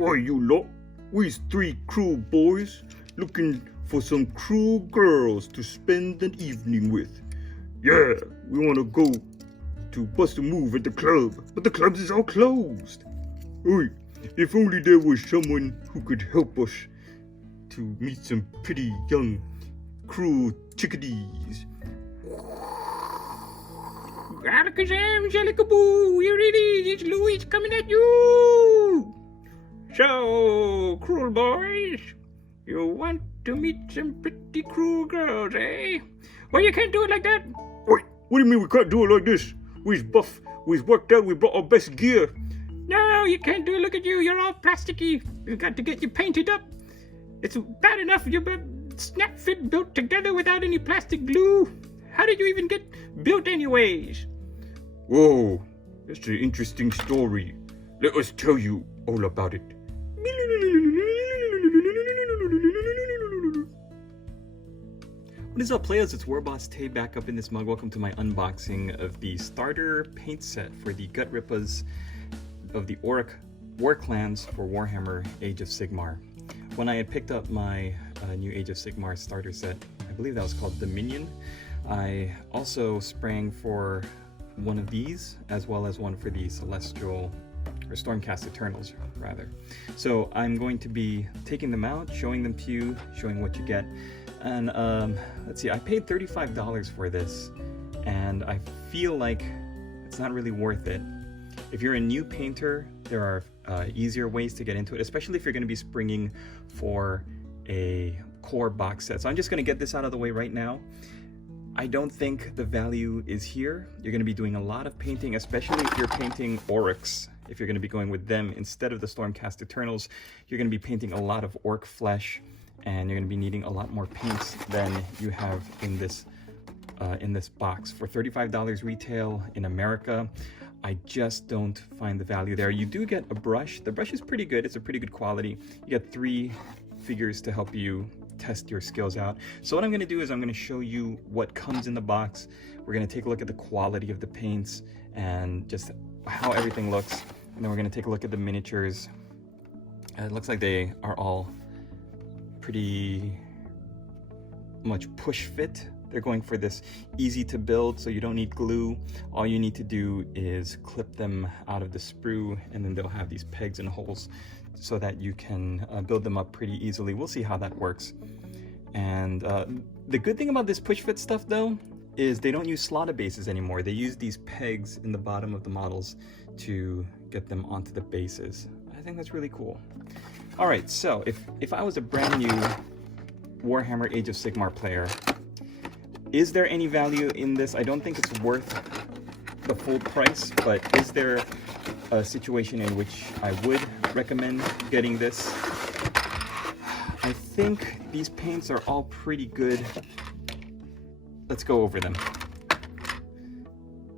Oi, you lot. We's 3 cruel boys looking for some cruel girls to spend an evening with. Yeah, we wanna go to bust a move at the club, but the clubs is all closed. Oi, if only there was someone who could help us to meet some pretty young cruel chickadees. Alakazam, Jellicaboo, here it is, it's Louis coming at you! So, cruel boys, you want to meet some pretty cruel girls, eh? Well, you can't do it like that. Wait, what do you mean we can't do it like this? We's buff, we's worked out, we brought our best gear. No, you can't do it, look at you, you're all plasticky. We've got to get you painted up. It's bad enough you're snap fit built together without any plastic glue. How did you even get built anyways? Whoa, that's an interesting story. Let us tell you all about it. What is up, players? It's Warboss Tay back up in this mug. Welcome to my unboxing of the starter paint set for the Gutrippaz of the Orc War Clans for Warhammer Age of Sigmar. When I had picked up my new Age of Sigmar starter set, I believe that was called Dominion, I also sprang for one of these, as well as one for the Celestial, or Stormcast Eternals, rather. So I'm going to be taking them out, showing them to you, showing what you get. And let's see, I paid $35 for this, and I feel like it's not really worth it. If you're a new painter, there are easier ways to get into it, especially if you're going to be springing for a core box set. So I'm just going to get this out of the way right now. I don't think the value is here. You're going to be doing a lot of painting, especially if you're painting Orcs. If you're going to be going with them instead of the Stormcast Eternals, you're going to be painting a lot of Orc flesh, and you're going to be needing a lot more paints than you have in this box. For $35 retail in America, I just don't find the value there. You do get a brush. The brush is pretty good. It's a pretty good quality. You get 3 figures to help you test your skills out. So what I'm going to do is I'm going to show you what comes in the box. We're going to take a look at the quality of the paints and just how everything looks. And then we're going to take a look at the miniatures. It looks like they are all pretty much push fit. They're going for this easy to build, so you don't need glue. All you need to do is clip them out of the sprue, and then they'll have these pegs and holes so that you can build them up pretty easily. We'll see how that works. And the good thing about this push fit stuff though is they don't use slotted bases anymore. They use these pegs in the bottom of the models to get them onto the bases. I think that's really cool. All right, so if I was a brand new Warhammer Age of Sigmar player, is there any value in this? I don't think it's worth the full price, but is there a situation in which I would recommend getting this? I think these paints are all pretty good. Let's go over them.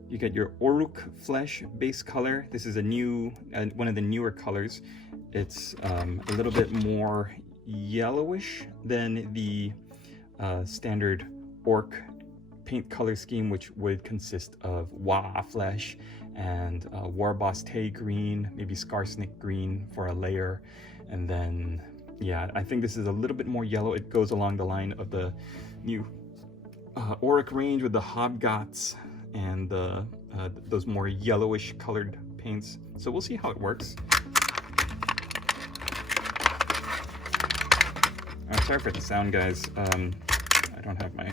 You get your Orc flesh base color. This is a new, one of the newer colors. It's a little bit more yellowish than the standard Orc paint color scheme, which would consist of Wa flesh and Warboss Tay green, maybe Scarsnick green for a layer, and then yeah, I think this is a little bit more yellow. It goes along the line of the new Orc range with the Hobgots and those more yellowish colored paints. So we'll see how it works. I'm sorry for the sound, guys. I don't have my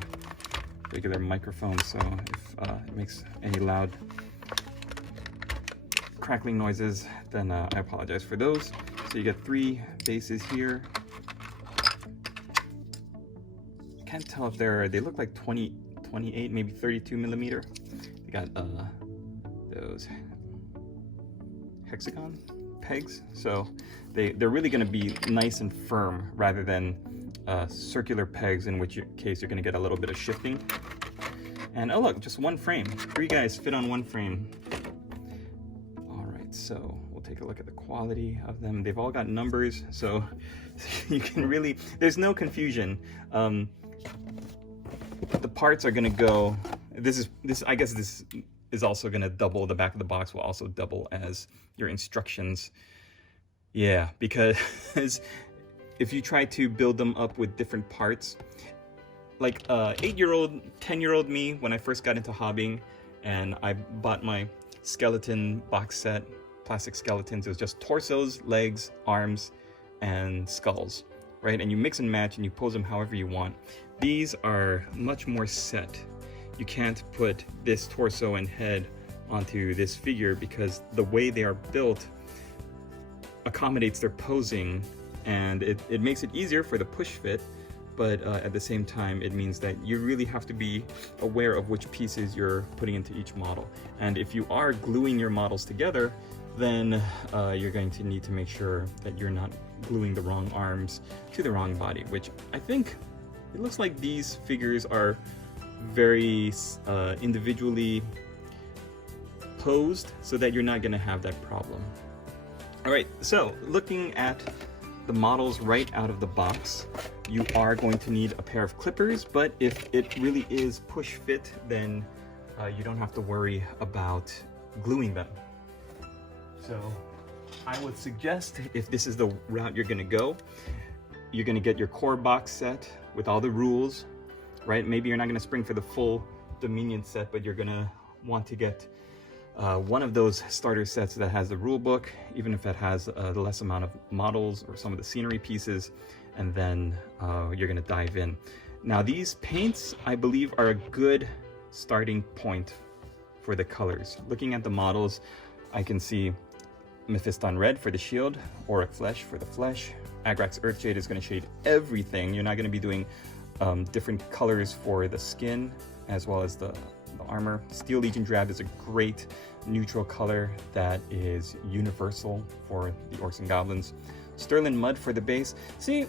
regular microphone, so if it makes any loud crackling noises, then I apologize for those. So you get 3 bases here. Can't tell if they look like 20, 28, maybe 32 millimeter. You got those hexagon pegs, so they're really going to be nice and firm rather than circular pegs, in which case you're going to get a little bit of shifting. And oh look, just 1 frame. 3 guys fit on 1 frame. All right, so we'll take a look at the quality of them. They've all got numbers, so you can really, there's no confusion. The parts are going to go, I guess this is also going to double, the back of the box will also double as your instructions Yeah, because if you try to build them up with different parts, like 8-year-old, 10-year-old me, when I first got into hobbying and I bought my skeleton box set, plastic skeletons, it was just torsos, legs, arms, and skulls, right? And you mix and match and you pose them however you want. These are much more set. You can't put this torso and head onto this figure because the way they are built accommodates their posing, and it makes it easier for the push fit, but at the same time it means that you really have to be aware of which pieces you're putting into each model. And if you are gluing your models together, then you're going to need to make sure that you're not gluing the wrong arms to the wrong body, which I think it looks like these figures are very individually posed so that you're not going to have that problem. All right, so looking at the models right out of the box, you are going to need a pair of clippers, but if it really is push fit, then you don't have to worry about gluing them. So I would suggest, if this is the route you're going to go, you're going to get your core box set with all the rules, right? Maybe you're not going to spring for the full Dominion set, but you're going to want to get one of those starter sets that has the rule book, even if it has the less amount of models or some of the scenery pieces, and then you're going to dive in. Now these paints, I believe, are a good starting point for the colors. Looking at the models, I can see Mephiston Red for the shield, Auric Flesh for the flesh, Agrax Earthshade is going to shade everything. You're not going to be doing different colors for the skin as well as the armor. Steel Legion Drab is a great neutral color that is universal for the Orcs and Goblins. Sterling Mud for the base. See,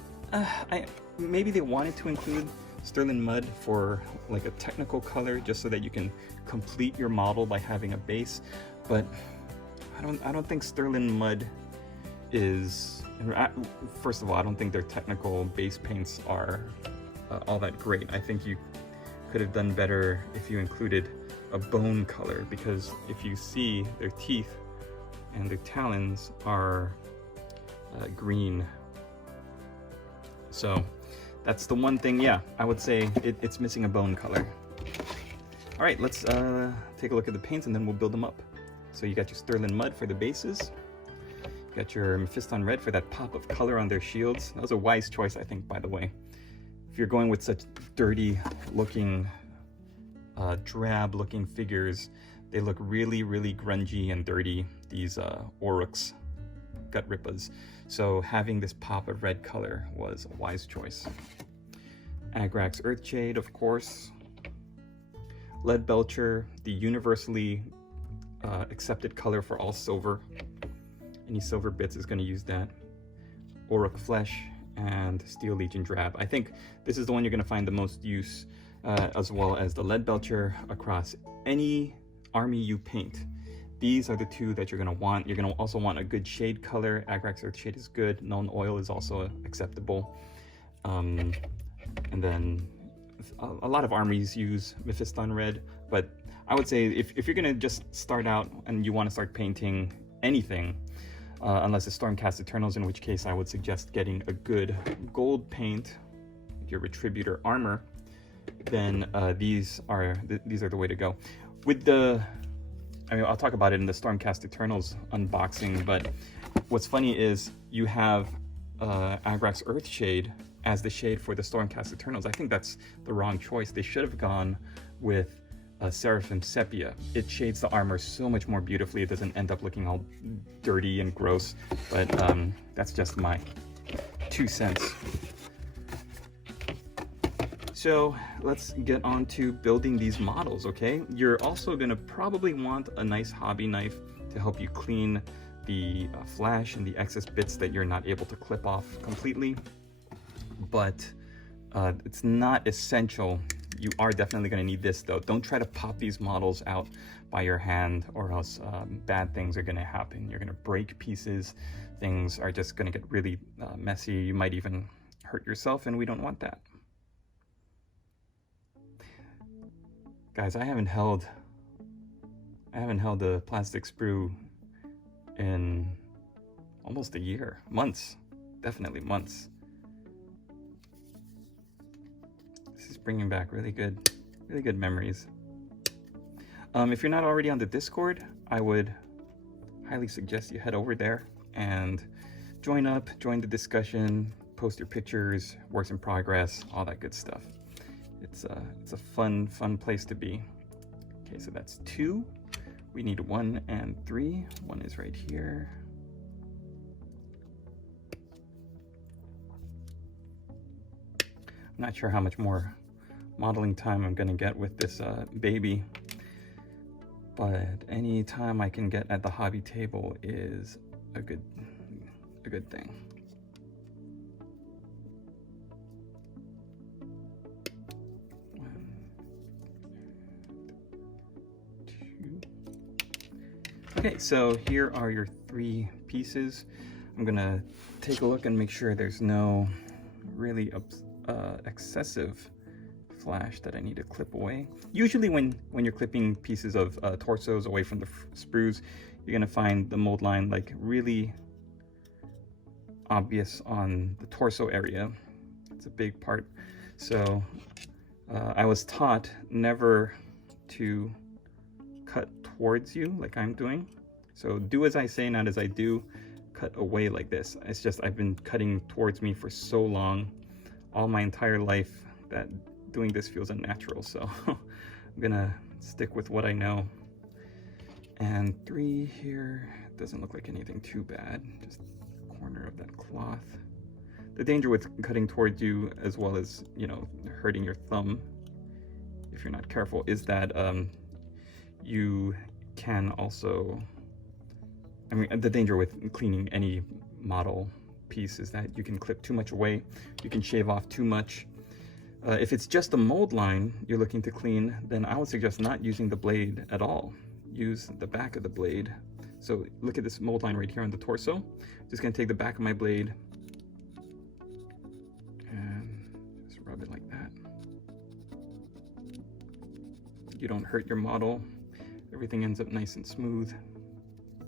maybe they wanted to include Sterling Mud for like a technical color just so that you can complete your model by having a base, but I don't think Sterling Mud is, first of all, I don't think their technical base paints are all that great. I think you could have done better if you included a bone color, because if you see their teeth and their talons are green. So that's the one thing, yeah, I would say it's missing a bone color. All right, let's take a look at the paints and then we'll build them up. So you got your Sterling Mud for the bases. You got your Mephiston Red for that pop of color on their shields. That was a wise choice, I think, by the way. If you're going with such dirty looking, drab looking figures, they look really, really grungy and dirty, these Aurochs, Gutrippaz. So having this pop of red color was a wise choice. Agrax Earthshade, of course. Lead Belcher, the universally accepted color for all silver. Any silver bits is going to use that. Auric Flesh and Steel Legion Drab. I think this is the one you're going to find the most use, as well as the Lead Belcher across any army you paint. These are the two that you're going to want. You're going to also want a good shade color. Agrax Earthshade is good. Known Oil is also acceptable. And then a lot of armies use Mephiston Red, but I would say if you're going to just start out and you want to start painting anything, unless it's Stormcast Eternals, in which case I would suggest getting a good gold paint, your Retributor armor, then these are the way to go. With the, I mean, I'll talk about it in the Stormcast Eternals unboxing, but what's funny is you have Agrax Earthshade as the shade for the Stormcast Eternals. I think that's the wrong choice. They should have gone with Seraphim Sepia. It shades the armor so much more beautifully. It doesn't end up looking all dirty and gross, but that's just my 2 cents. So let's get on to building these models, okay? You're also gonna probably want a nice hobby knife to help you clean the flash and the excess bits that you're not able to clip off completely, but it's not essential. You are definitely going to need this though. Don't try to pop these models out by your hand, or else bad things are going to happen. You're going to break pieces. Things are just going to get really messy. You might even hurt yourself, and we don't want that. Guys, I haven't held a plastic sprue in almost a year, months, definitely months. This is bringing back really good memories. If you're not already on the Discord, I would highly suggest you head over there and join the discussion, post your pictures, works in progress, all that good stuff. It's a fun place to be. Okay, so that's 2. We need 1 and 3. 1 is right here. I'm not sure how much more modeling time I'm gonna get with this baby, but any time I can get at the hobby table is a good thing. Okay, so here are your 3 pieces. I'm gonna take a look and make sure there's no really excessive flash that I need to clip away. Usually when you're clipping pieces of torsos away from the sprues, you're gonna find the mold line like really obvious on the torso area. It's a big part. So I was taught never to cut towards you like I'm doing. So do as I say, not as I do. Cut away like this. It's just I've been cutting towards me for so long, all my entire life, that doing this feels unnatural. So I'm gonna stick with what I know. And 3 here, doesn't look like anything too bad. Just corner of that cloth. The danger with cutting towards you, as well as, you know, hurting your thumb if you're not careful, is that you can also, I mean, the danger with cleaning any model piece is that you can clip too much away, you can shave off too much. If it's just a mold line you're looking to clean, then I would suggest not using the blade at all. Use the back of the blade. So look at this mold line right here on the torso. Just gonna take the back of my blade and just rub it like that. You don't hurt your model. Everything ends up nice and smooth.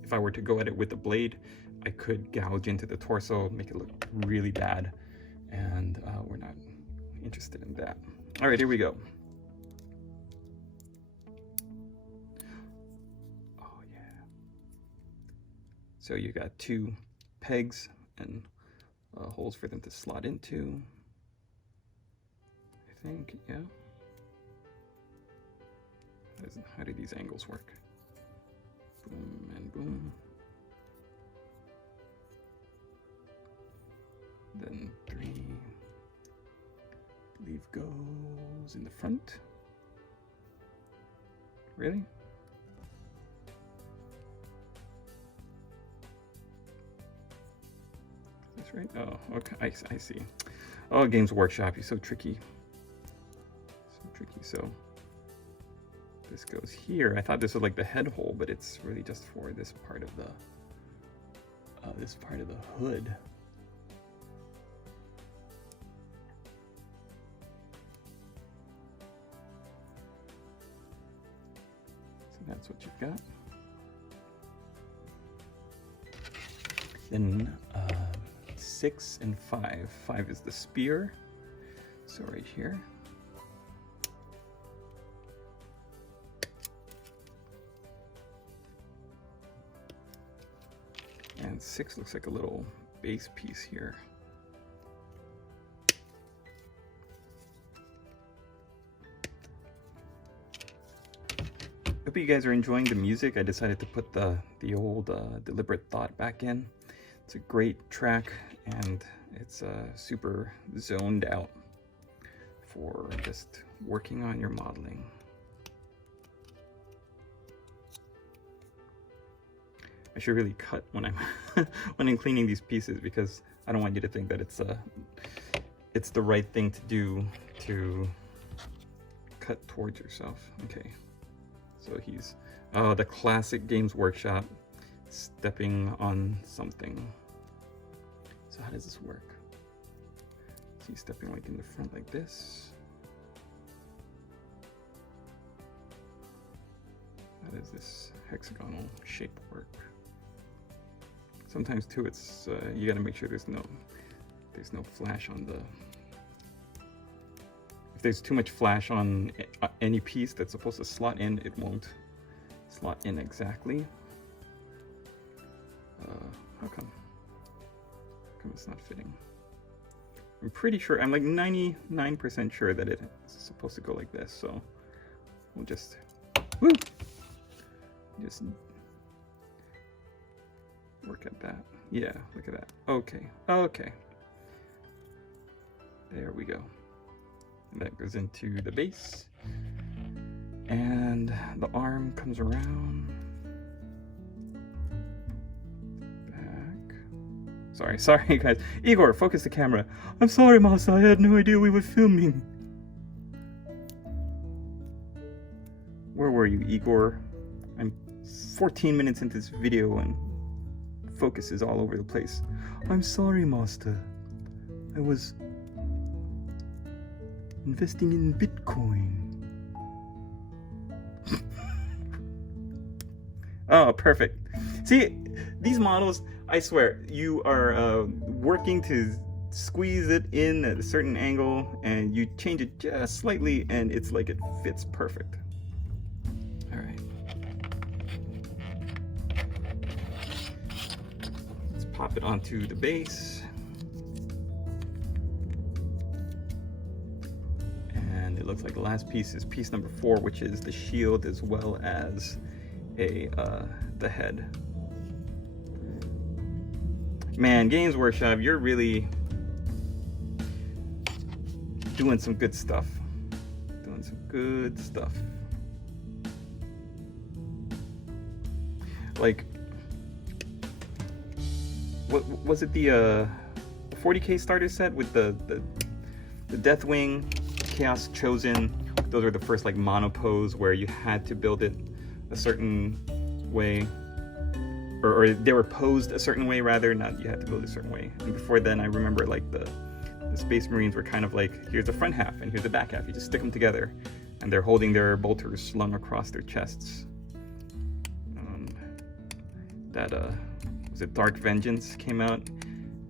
If I were to go at it with the blade, I could gouge into the torso, make it look really bad, and we're not interested in that. All right, here we go. Oh yeah. So you got 2 pegs and holes for them to slot into, I think, yeah. How do these angles work? Boom and boom. Then 3. Leaf goes in the front. Really? That's right. Oh, okay. I see. Oh, Games Workshop, you're so tricky. So tricky. So this goes here. I thought this was like the head hole, but it's really just for this part of the hood. So that's what you've got. Then 6 and 5. 5 is the spear. So right here. And 6 looks like a little base piece here. Hope you guys are enjoying the music. I decided to put the old Deliberate Thought back in. It's a great track, and it's super zoned out for just working on your modeling. I should really cut when I'm when I'm cleaning these pieces, because I don't want you to think that it's the right thing to do to cut towards yourself. Okay, so he's the classic Games Workshop, stepping on something. So how does this work? Is he stepping like in the front like this? How does this hexagonal shape work? Sometimes too, it's you gotta make sure there's no flash on the. If there's too much flash on any piece that's supposed to slot in, it won't slot in exactly. How come? How come it's not fitting? I'm pretty sure. I'm like 99% sure that it's supposed to go like this. So we'll just work at that. Yeah, look at that. Okay, okay. There we go. And that goes into the base. And the arm comes around. Back. Sorry guys. Igor, focus the camera. I'm sorry, Masa, I had no idea we were filming. Where were you, Igor? I'm 14 minutes into this video and focus is all over the place. I'm sorry, Master. I was investing in Bitcoin. Oh, perfect. See, these models, I swear, you are working to squeeze it in at a certain angle and you change it just slightly and it's like it fits perfect. All right. Let's pop it onto the base. And it looks like the last piece is piece number 4, which is the shield as well as the head. Man, Games Workshop, you're really doing some good stuff. Doing some good stuff. Like, what was it, the 40K starter set with the Deathwing, Chaos Chosen? Those were the first like monopose where you had to build it a certain way, or they were posed a certain way rather, not you had to build a certain way. And before then, I remember like the Space Marines were kind of like, here's the front half and here's the back half. You just stick them together, and they're holding their bolters slung across their chests. Was it Dark Vengeance came out,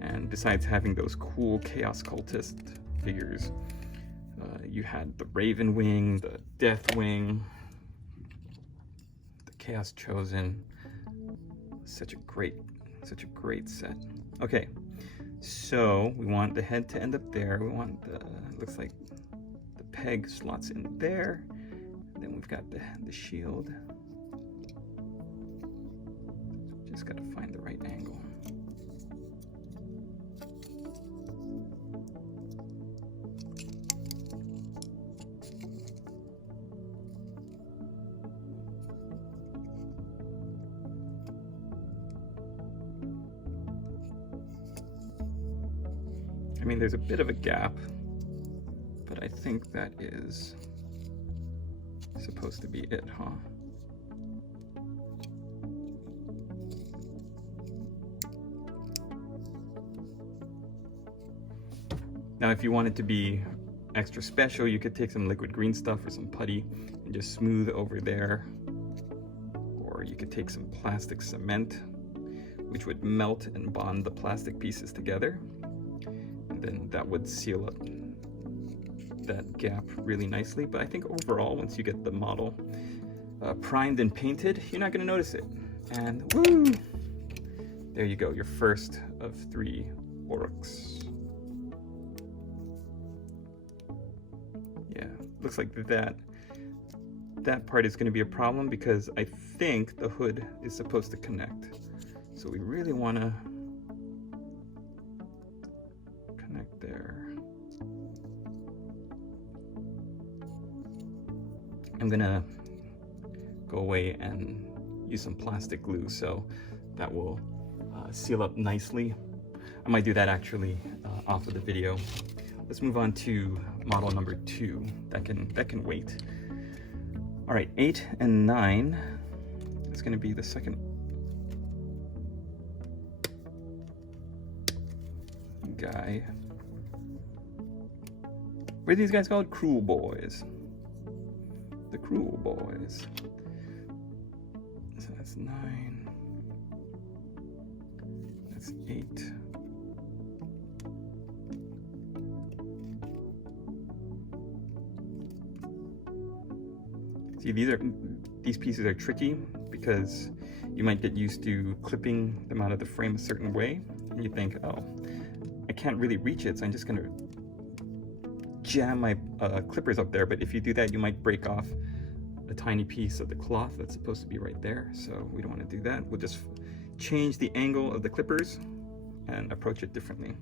and besides having those cool Chaos Cultist figures, you had the Raven Wing, the Death Wing, the Chaos Chosen. Such a great set. Okay, so we want the head to end up there. We want the, looks like the peg slots in there. And then we've got the shield. Just got to find the right angle. I mean, there's a bit of a gap, but I think that is supposed to be it, huh? Now, if you want it to be extra special, you could take some liquid green stuff or some putty and just smooth over there. Or you could take some plastic cement, which would melt and bond the plastic pieces together. And then that would seal up that gap really nicely. But I think overall, once you get the model primed and painted, you're not gonna notice it. And woo! There you go, your first of 3 Oryx. Yeah, looks like that part is going to be a problem because I think the hood is supposed to connect. So we really want to connect there. I'm going to go away and use some plastic glue so that will seal up nicely. I might do that actually off of the video. Let's move on to model number 2. That can wait. All right, 8 and 9 is going to be the second guy. What are these guys called? Cruel Boys. The Cruel Boys. So that's 9. 6, 8. See, these pieces are tricky because you might get used to clipping them out of the frame a certain way, and you think, oh, I can't really reach it, so I'm just gonna jam my clippers up there. But if you do that, you might break off a tiny piece of the cloth that's supposed to be right there, so we don't want to do that. We'll just change the angle of the clippers and approach it differently,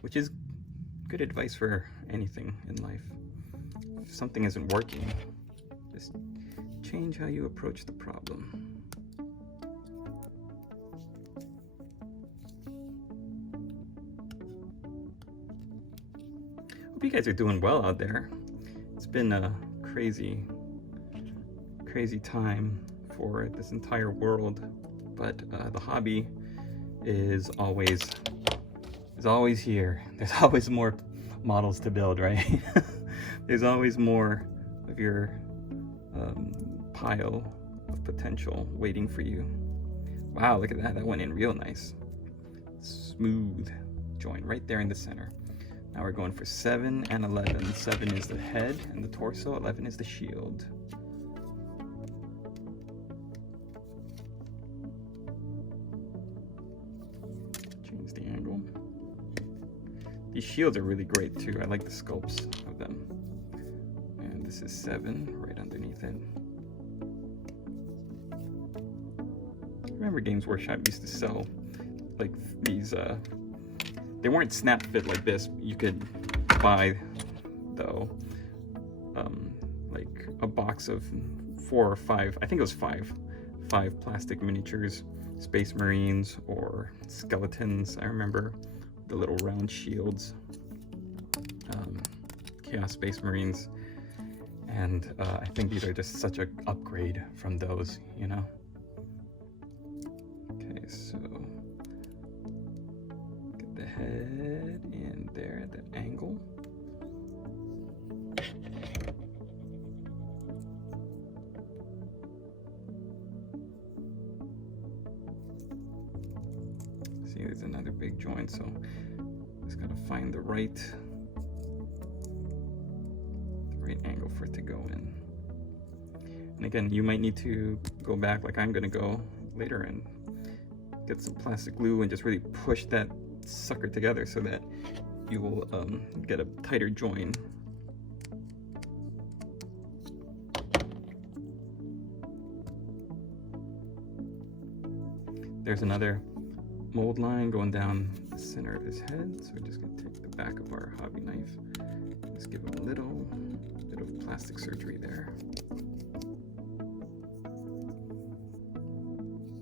which is good advice for anything in life. If something isn't working, just change how you approach the problem. Hope you guys are doing well out there. It's been a crazy time for this entire world, but the hobby is always here. There's always more models to build, right? There's always more of your pile of potential waiting for you. Wow, look at that. That went in real nice. Smooth joint right there in the center. Now we're going for 7 and 11. 7 is the head and the torso, 11 is the shield. Change the angle. These shields are really great too. I like the sculpts of them. And this is 7 right underneath it. I remember Games Workshop used to sell like these, they weren't snap fit like this. You could buy though, like a box of 4 or 5, I think it was 5 plastic miniatures, Space Marines or skeletons. I remember the little round shields, Chaos Space Marines, and I think these are just such an upgrade from those, you know. Okay, so get the head in there, that angle. See, there's another big joint, so just gotta find the right angle for it to go in. And again, you might need to go back, like I'm gonna go later, and get some plastic glue and just really push that sucker together so that you will get a tighter join. There's another mold line going down the center of his head, so we're just going to take the back of our hobby knife, just give him a little bit of plastic surgery there.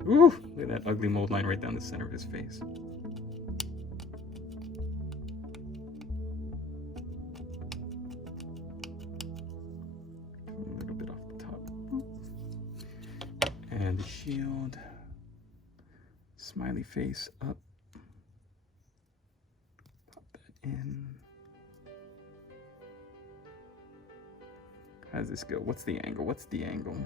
Ooh, look at that ugly mold line right down the center of his face. A little bit off the top. And the shield. Smiley face up. Pop that in. How does this go? What's the angle? What's the angle?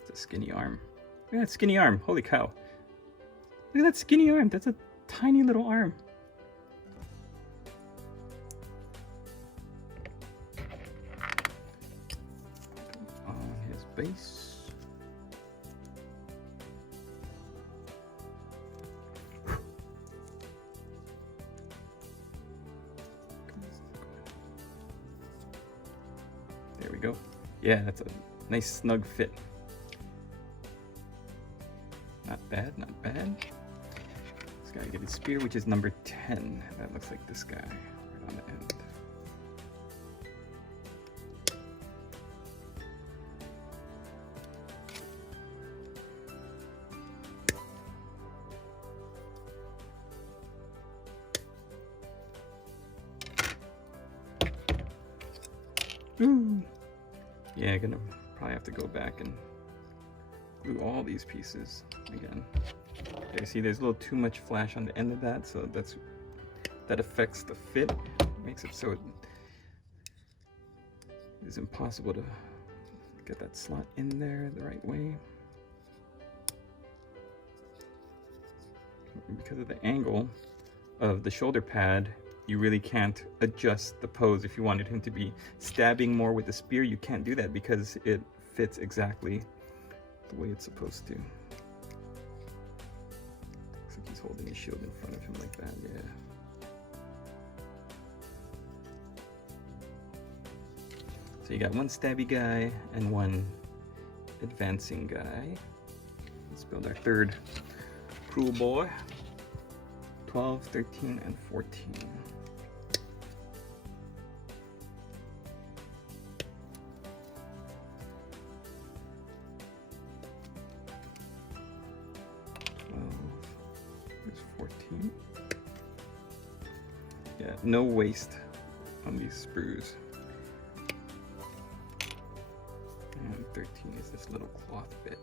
It's a skinny arm. Look at that skinny arm. Holy cow. Look at that skinny arm. That's a tiny little arm. On his base. There we go. Yeah, that's a nice snug fit. Not bad, not bad. This guy get his spear, which is number 10. That looks like this guy right on the end. Ooh. Yeah, gonna probably have to go back and glue all these pieces again. Okay, see, there's a little too much flash on the end of that, so that affects the fit. Makes it so is impossible to get that slot in there the right way. Because of the angle of the shoulder pad, you really can't adjust the pose. If you wanted him to be stabbing more with the spear, you can't do that because it fits exactly the way it's supposed to. Looks like he's holding his shield in front of him like that, yeah. So you got one stabby guy and one advancing guy. Let's build our third cruel boy. 12, 13, and 14. There's 14. Yeah, no waste on these sprues. And 13 is this little cloth bit.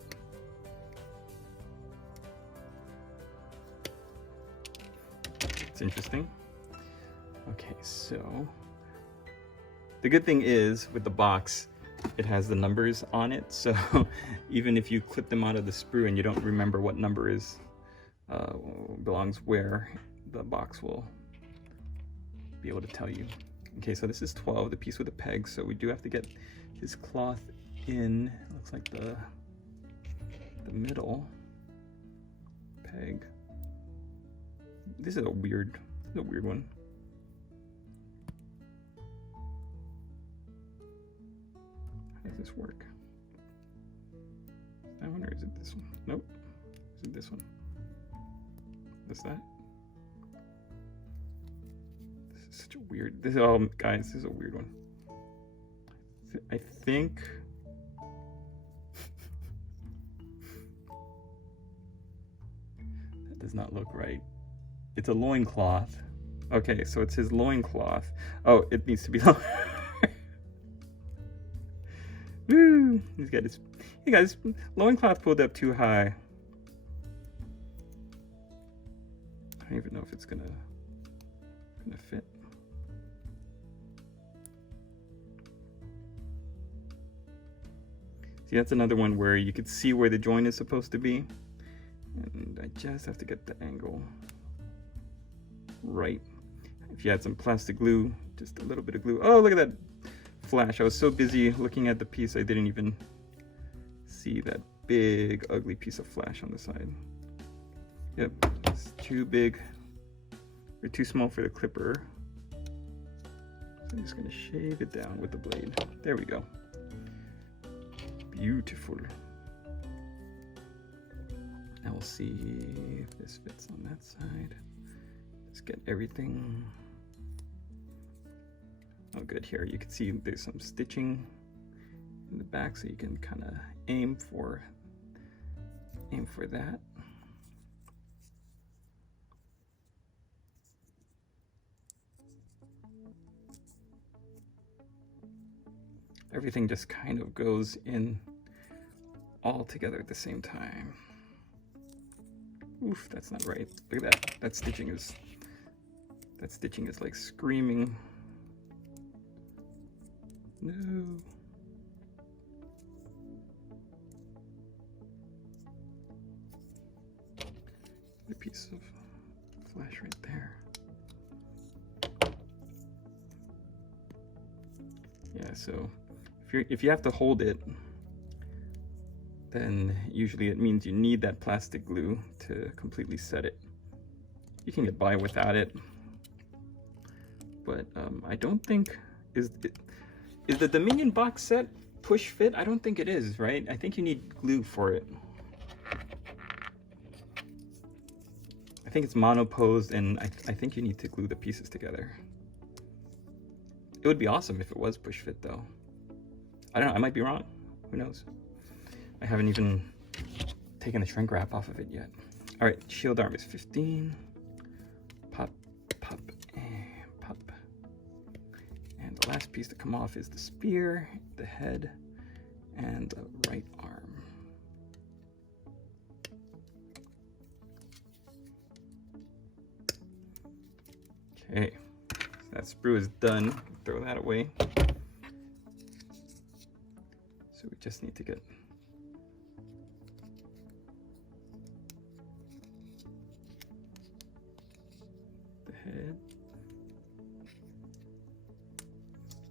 It's interesting. Okay, so the good thing is with the box, it has the numbers on it. So even if you clip them out of the sprue and you don't remember what number is belongs where, the box will be able to tell you. Okay, so this is 12, the piece with the peg. So we do have to get his cloth in. Looks like the middle peg. This is a weird one. How does this work? That one, or is it this one? Nope. Is it this one? What's that? This is such a weird. This is guys. This is a weird one. I think. That does not look right. It's a loincloth. Okay, so it's his loincloth. Oh, it needs to be lower. Woo! He's got his loincloth pulled up too high. I don't even know if it's gonna fit. See, that's another one where you could see where the joint is supposed to be. And I just have to get the angle right. If you had some plastic glue, just a little bit of glue. Oh, look at that flash. I was so busy looking at the piece, I didn't even see that big, ugly piece of flash on the side. Yep, it's too big or too small for the clipper. So I'm just gonna shave it down with the blade. There we go. Beautiful. Now we'll see if this fits on that side. Let's get everything. Oh, good. Here you can see there's some stitching in the back, so you can kind of aim for that. Everything just kind of goes in all together at the same time. Oof, that's not right. Look at that. That stitching is like screaming. No. A piece of flash right there. Yeah, so if you have to hold it, then usually it means you need that plastic glue to completely set it. You can get by without it, but I don't think is the Dominion box set push fit? I don't think it is, right? I think you need glue for it. I think it's monoposed, and I think you need to glue the pieces together. It would be awesome if it was push fit, though. I don't know. I might be wrong. Who knows? I haven't even taken the shrink wrap off of it yet. All right, shield arm is 15. Pop, pop, and pop. And the last piece to come off is the spear, the head, and the right arm. Okay, so that sprue is done. Throw that away. So we just need to get the head.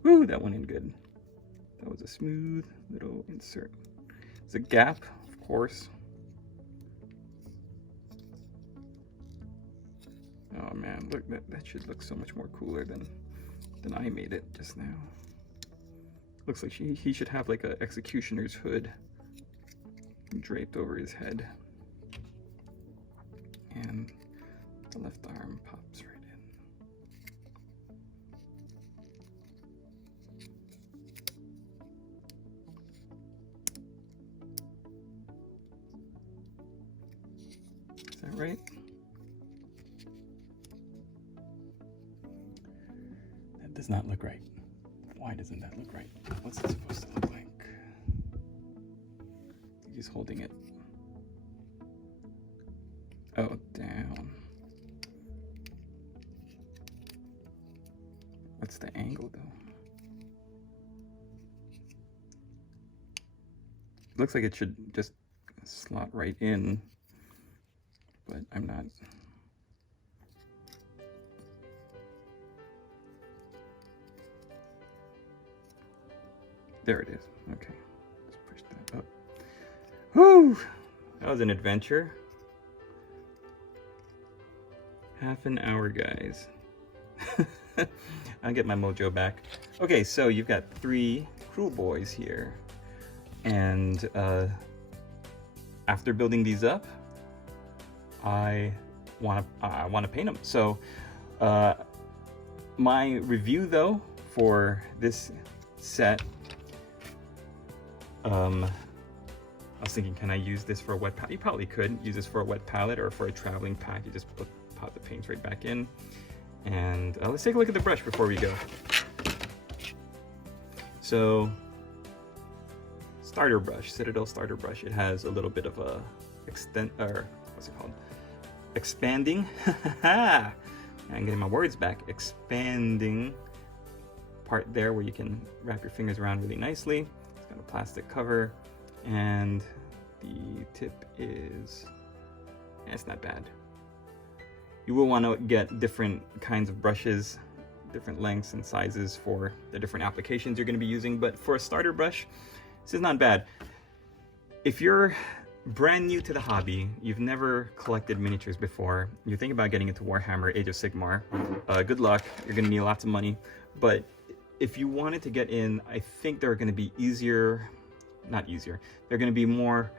Woo, that went in good. That was a smooth little insert. There's a gap, of course. Oh man, look, that should look so much more cooler than I made it just now. Looks like he should have like a executioner's hood draped over his head. And the left arm pops right in. Is that right? That does not look right. Why doesn't that look right? What's it supposed to look like? He's holding it. Oh, down. What's the angle though? It looks like it should just slot right in, but I'm not. There it is. Okay, let's push that up. Whew! That was an adventure. Half an hour, guys. I'll get my mojo back. Okay, so you've got 3 Cruel Boys here. And after building these up, I want to paint them. So my review though for this set, I was thinking, can I use this for a wet palette? You probably could use this for a wet palette or for a traveling pack. You just pop the paints right back in. And let's take a look at the brush before we go. So, starter brush, Citadel starter brush. It has a little bit of a expanding. I'm getting my words back. Expanding part there where you can wrap your fingers around really nicely. It's got a plastic cover, and the tip is, it's not bad. You will want to get different kinds of brushes, different lengths and sizes for the different applications you're going to be using, but for a starter brush, this is not bad. If you're brand new to the hobby, you've never collected miniatures before, you're thinking about getting into Warhammer Age of Sigmar, good luck. You're going to need lots of money. But if you wanted to get in, I think there are going to be they're going to be more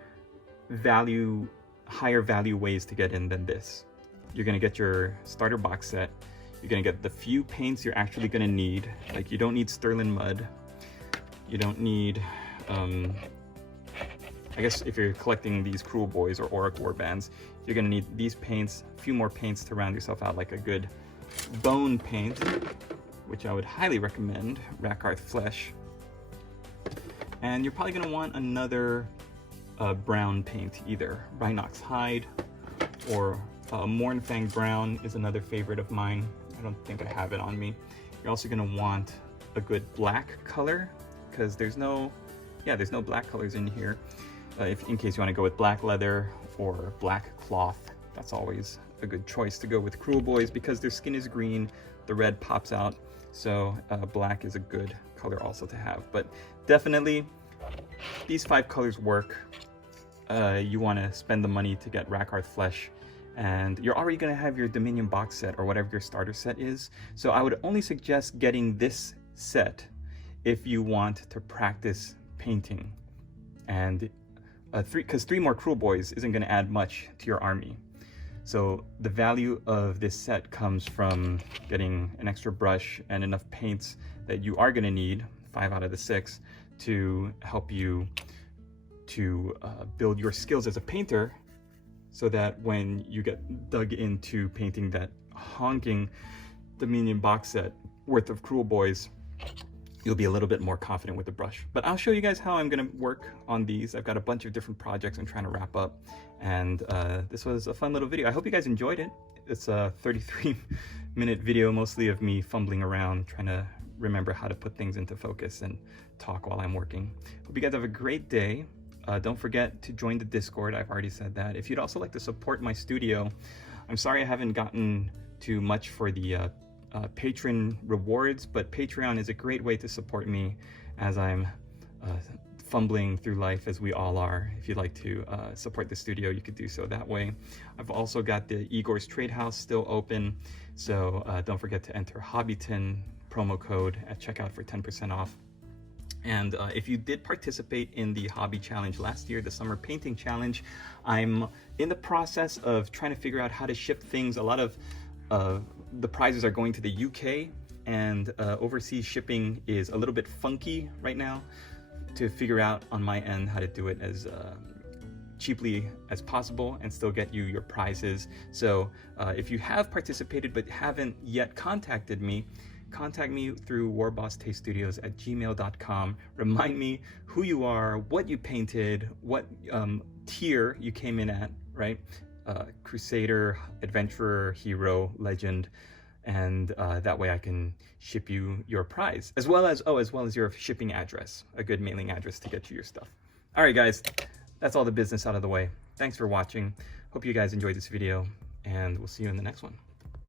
higher value ways to get in than this. You're going to get your starter box set. You're going to get the few paints you're actually going to need. Like, you don't need Sterling Mud. You don't need, I guess if you're collecting these Cruel Boys or Auric Warbands, you're going to need these paints, a few more paints to round yourself out, like a good bone paint, which I would highly recommend, Rakarth Flesh. And you're probably going to want another brown paint, either Rhinox Hide or Mornfang Brown is another favorite of mine. I don't think I have it on me. You're also going to want a good black color, because there's no black colors in here. In case you want to go with black leather or black cloth, that's always a good choice to go with Cruel Boys, because their skin is green, the red pops out, so black is a good color also to have. But definitely, these 5 colors work. You want to spend the money to get Rakarth Flesh, and you're already going to have your Dominion box set or whatever your starter set is. So I would only suggest getting this set if you want to practice painting. And because 3 more Cruel Boys isn't going to add much to your army. So the value of this set comes from getting an extra brush and enough paints that you are going to need, 5 out of the 6, to help you to build your skills as a painter, so that when you get dug into painting that honking Dominion box set worth of Cruel Boys, you'll be a little bit more confident with the brush. But I'll show you guys how I'm gonna work on these. I've got a bunch of different projects I'm trying to wrap up, and this was a fun little video. I hope you guys enjoyed it. It's a 33-minute video, mostly of me fumbling around trying to remember how to put things into focus and talk while I'm working. Hope you guys have a great day. Don't forget to join the Discord. I've already said that. If you'd also like to support my studio, I'm sorry I haven't gotten too much for the patron rewards, but Patreon is a great way to support me as I'm fumbling through life, as we all are. If you'd like to support the studio, you could do so that way. I've also got the Igor's Trade House still open, so don't forget to enter Hobbiton promo code at checkout for 10% off. And if you did participate in the hobby challenge last year, the summer painting challenge, I'm in the process of trying to figure out how to ship things. A lot of the prizes are going to the UK, and overseas shipping is a little bit funky right now. To figure out on my end how to do it as cheaply as possible and still get you your prizes. So if you have participated but haven't yet contacted me, contact me through warbossTaystudios@gmail.com. Remind me who you are, what you painted, what tier you came in at, right? Crusader, Adventurer, Hero, Legend, and that way I can ship you your prize, as well as your shipping address, a good mailing address to get you your stuff. All right, guys, that's all the business out of the way. Thanks for watching. Hope you guys enjoyed this video, and we'll see you in the next one.